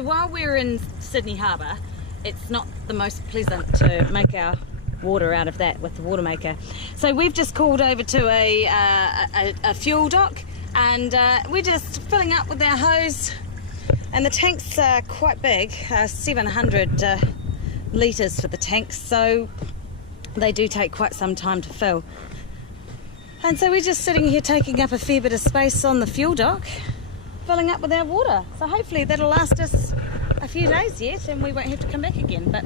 So while we're in Sydney Harbour, it's not the most pleasant to make our water out of that with the water maker. So we've just called over to a fuel dock, and we're just filling up with our hose, and the tanks are quite big, 700 litres for the tanks, so they do take quite some time to fill. And so we're just sitting here taking up a fair bit of space on the fuel dock, filling up with our water. So hopefully that'll last us a few days yet and we won't have to come back again. But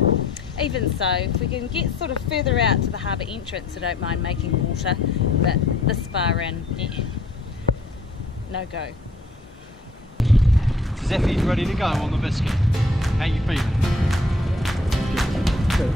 even so, if we can get sort of further out to the harbour entrance, I don't mind making water, but this far in, no go. Zeffy's ready to go on the biscuit. How you feeling? Good.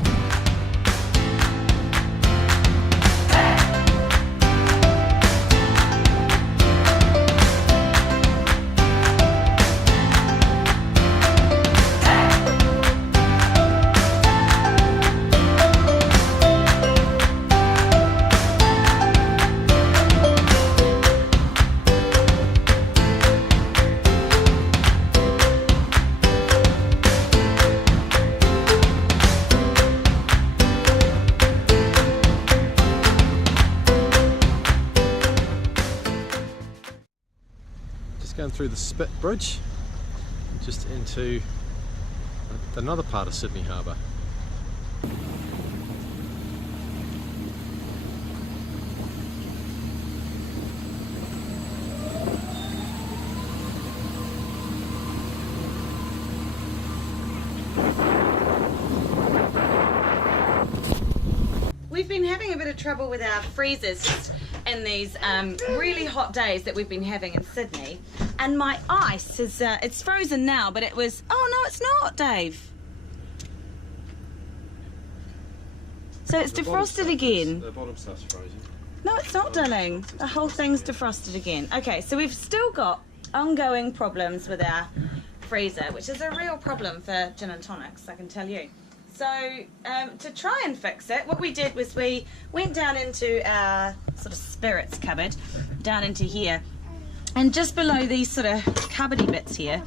Going through the Spit Bridge just into another part of Sydney Harbour. We've been having a bit of trouble with our freezers just in these really hot days that we've been having in Sydney, and my ice is it's frozen now, but it was, oh no it's not, Dave, so it's defrosted again. The bottom stuff's frozen. No it's not, darling, the whole thing's defrosted again. Okay, so we've still got ongoing problems with our freezer, which is a real problem for gin and tonics, I can tell you. So to try and fix it, what we did was we went down into our sort of spirits cupboard, down into here, and just below these sort of cupboardy bits here,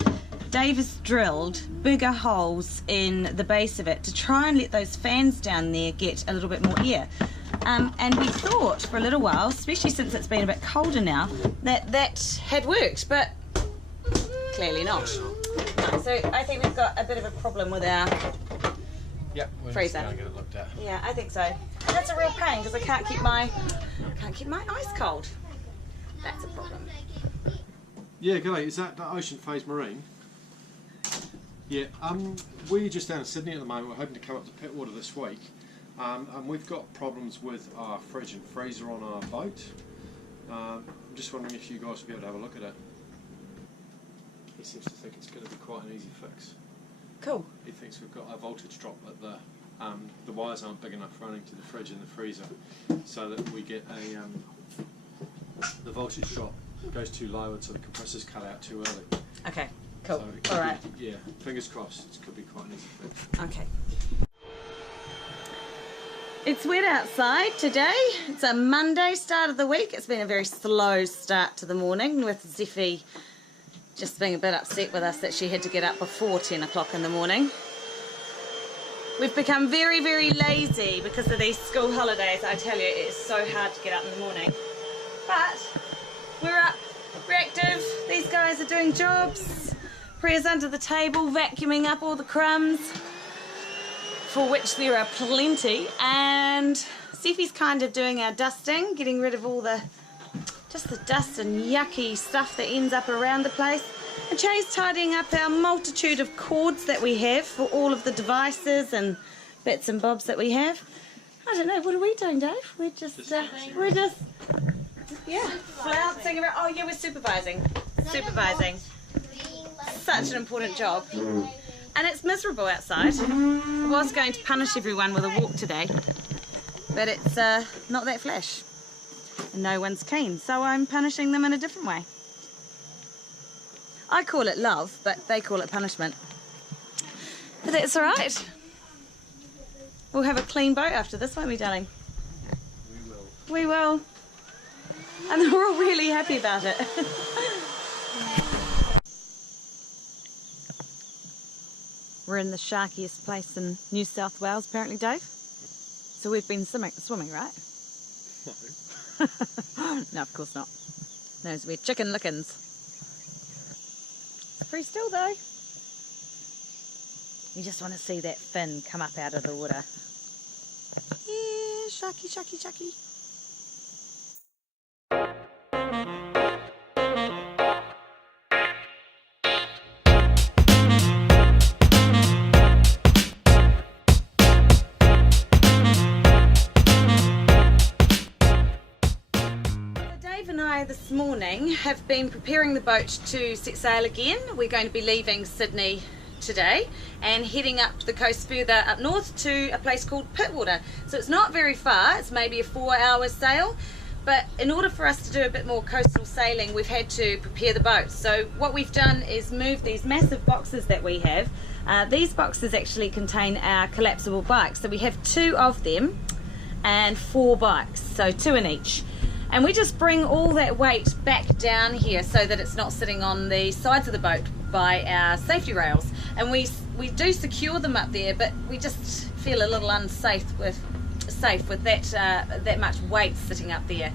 Dave has drilled bigger holes in the base of it to try and let those fans down there get a little bit more air. And we thought for a little while, especially since it's been a bit colder now, that had worked, but clearly not. No, so I think we've got a bit of a problem with our freezer. Going to get it looked at. Yeah, I think so. And that's a real pain because I can't keep my ice cold. That's a problem. Yeah, g'day, is that Ocean Phase Marine? Yeah, we're just down in Sydney at the moment. We're hoping to come up to Pittwater this week, and we've got problems with our fridge and freezer on our boat. I'm just wondering if you guys will be able to have a look at it. He seems to think it's going to be quite an easy fix. Cool. He thinks we've got a voltage drop at the wires aren't big enough running to the fridge and the freezer, so that we get the voltage drop goes too low and so the compressor's cut out too early. Okay, cool. So all right. Yeah, fingers crossed. It could be quite an easy fix. Okay. It's wet outside today. It's a Monday start of the week. It's been a very slow start to the morning, with Zeffy just being a bit upset with us that she had to get up before 10 o'clock in the morning. We've become very, very lazy because of these school holidays. I tell you, it is so hard to get up in the morning. But we're up, we're active, these guys are doing jobs. Priya's under the table vacuuming up all the crumbs, for which there are plenty, and Zeffy's kind of doing our dusting, getting rid of all the dust and yucky stuff that ends up around the place. And Jay's tidying up our multitude of cords that we have for all of the devices and bits and bobs that we have. I don't know, what are we doing, Dave? We're just yeah, flouncing around. Oh yeah, we're supervising. Such an important job. And it's miserable outside. I was going to punish everyone with a walk today, but it's not that flash. And no one's keen, so I'm punishing them in a different way. I call it love, but they call it punishment. But that's all right. We'll have a clean boat after this, won't we, darling? We will. And we're all really happy about it. We're in the sharkiest place in New South Wales, apparently, Dave. So we've been swimming, right? No. No, of course not. Those weird chicken lickens. It's pretty still though. You just want to see that fin come up out of the water. Yeah, sharky, sharky, sharky. Dave and I this morning have been preparing the boat to set sail again. We're going to be leaving Sydney today and heading up the coast further up north to a place called Pittwater. So it's not very far, it's maybe a 4-hour sail, but in order for us to do a bit more coastal sailing we've had to prepare the boat. So what we've done is move these massive boxes that we have. These boxes actually contain our collapsible bikes, so we have 2 of them and 4 bikes, so 2 in each. And we just bring all that weight back down here so that it's not sitting on the sides of the boat by our safety rails. And we do secure them up there, but we just feel a little unsafe with that much weight sitting up there.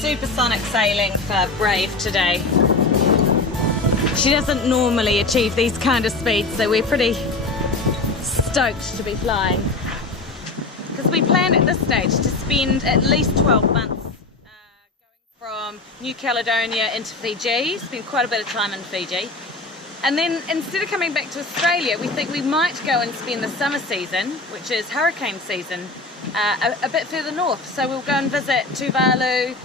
Supersonic sailing for Brave today. She doesn't normally achieve these kind of speeds, so we're pretty stoked to be flying. Because we plan at this stage to spend at least 12 months going from New Caledonia into Fiji, spend quite a bit of time in Fiji. And then instead of coming back to Australia, we think we might go and spend the summer season, which is hurricane season, a bit further north. So we'll go and visit Tuvalu,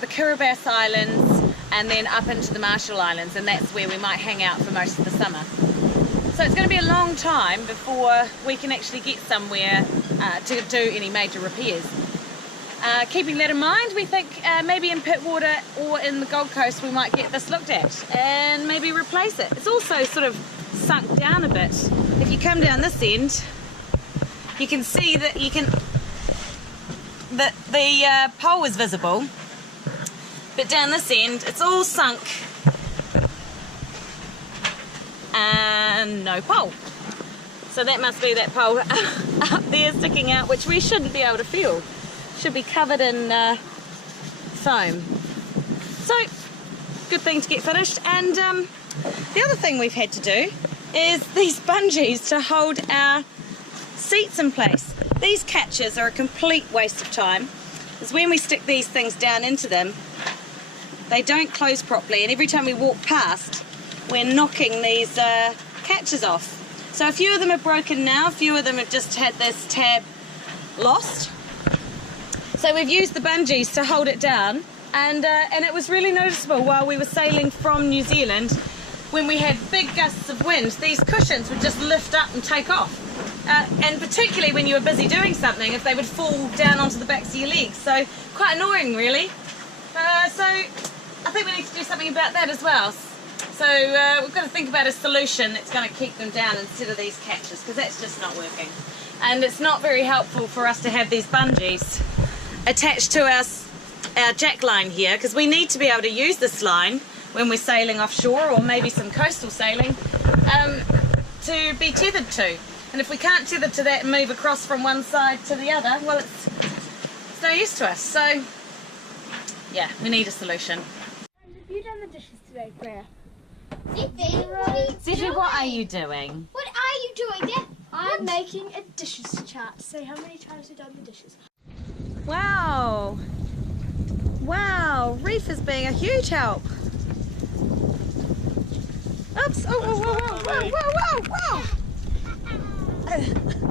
the Kiribati Islands, and then up into the Marshall Islands, and that's where we might hang out for most of the summer. So it's going to be a long time before we can actually get somewhere to do any major repairs. Keeping that in mind, we think maybe in Pittwater or in the Gold Coast we might get this looked at and maybe replace it. It's also sort of sunk down a bit. If you come down this end, you can see that the pole is visible. But down this end, it's all sunk and no pole. So that must be that pole up there sticking out, which we shouldn't be able to feel. Should be covered in foam. So, good thing to get finished. And the other thing we've had to do is these bungees to hold our seats in place. These catches are a complete waste of time, because when we stick these things down into them, they don't close properly, and every time we walk past we're knocking these catches off. So a few of them are broken now, a few of them have just had this tab lost. So we've used the bungees to hold it down, and it was really noticeable while we were sailing from New Zealand. When we had big gusts of wind, these cushions would just lift up and take off. And particularly when you were busy doing something, if they would fall down onto the backs of your legs. So quite annoying really. So I think we need to do something about that as well. So we've got to think about a solution that's going to keep them down instead of these catches, because that's just not working. And it's not very helpful for us to have these bungees attached to our jack line here, because we need to be able to use this line when we're sailing offshore or maybe some coastal sailing to be tethered to. And if we can't tether to that and move across from one side to the other, well, it's no use to us. So yeah, we need a solution. Have you done the dishes today, Freya? Ziffy, what are you doing? What are you doing? Yeah, I'm making a dishes chart to say how many times you've done the dishes. Wow, Reef is being a huge help. Oops! Oh, whoa, whoa, whoa, whoa, whoa, whoa, whoa!